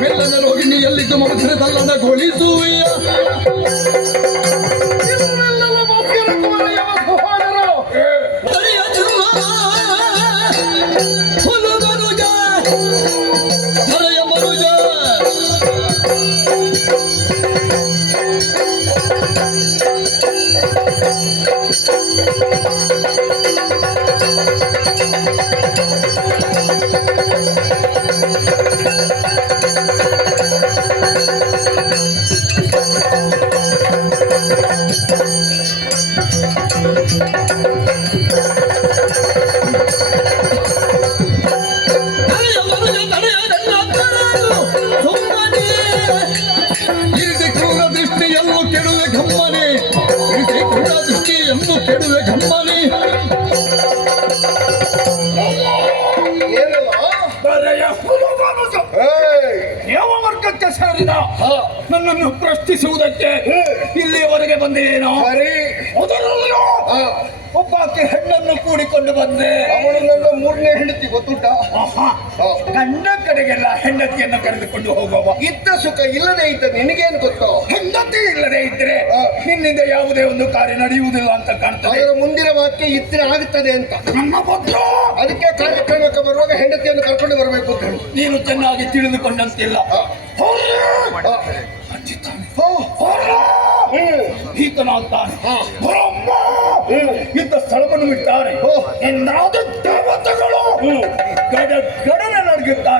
ಮೆಲ್ಲನೆ ರೋಗಿಣಿಯಲ್ಲಿದ್ದು ಮಮಸರದಲ್ಲದ ಗೋಳಿಸುವೆಯ ಕೆಡುವೆ ಗಮ್ಮನೆ ಯಾವ ವರ್ಗಕ್ಕೆ ಸೇರಿದ ನನ್ನನ್ನು ಪ್ರಶ್ನಿಸುವುದಕ್ಕೆ ಇಲ್ಲಿಯವರೆಗೆ ಬಂದೇನೋ ಮೊದಲಲ್ಲಿಯೋ ಒಬ್ಬಾಕೆ ಹೆಣ್ಣನ್ನು ಕೂಡಿಕೊಂಡು ಬಂದೆ. ಅವಳು ನನ್ನ ಮೂರನೇ ಹೆಂಡತಿ ಗೊತ್ತುಂಟ. ಗಂಡ ಕಡೆಗೆಲ್ಲ ಹೆಂಡತಿಯನ್ನು ಕರೆದುಕೊಂಡು ಹೋಗುವ. ಇದ್ದ ಸುಖ ಇಲ್ಲದೆ ಇದ್ದ ನಿನಗೇನು ಗೊತ್ತೋ? ಹೆಂಡತಿ ಇಲ್ಲದೆ ಇದ್ರೆ ನಿನ್ನಿಂದ ಯಾವುದೇ ಒಂದು ಕಾರ್ಯ ನಡೆಯುವುದಿಲ್ಲ ಅಂತ ಕಾಣ್ತದೆ. ಅದರ ಮುಂದಿನ ವಾಕ್ಯ ಇದ್ರೆ ಆಗುತ್ತದೆ ಅಂತ ನನ್ನ ಬದಲು ಅದಕ್ಕೆ ಕಾರ್ಯಕ್ರಮಕ್ಕೆ ಬರುವಾಗ ಹೆಂಡತಿಯನ್ನು ಕರ್ಕೊಂಡು ಬರಬೇಕು ಅಂತ ಹೇಳಿ ನೀನು ಚೆನ್ನಾಗಿ ತಿಳಿದುಕೊಂಡಂತಿಲ್ಲ. ಈತನಾಗ್ತಾನೆ ಬ್ರಹ್ಮ ಇದ್ದ ಸ್ಥಳವನ್ನು ಬಿಟ್ಟಾರೆ ಎಂದಾದ ದೇವತೆಗಳು ಗಡನೆ ನಡಗುತ್ತಾರೆ.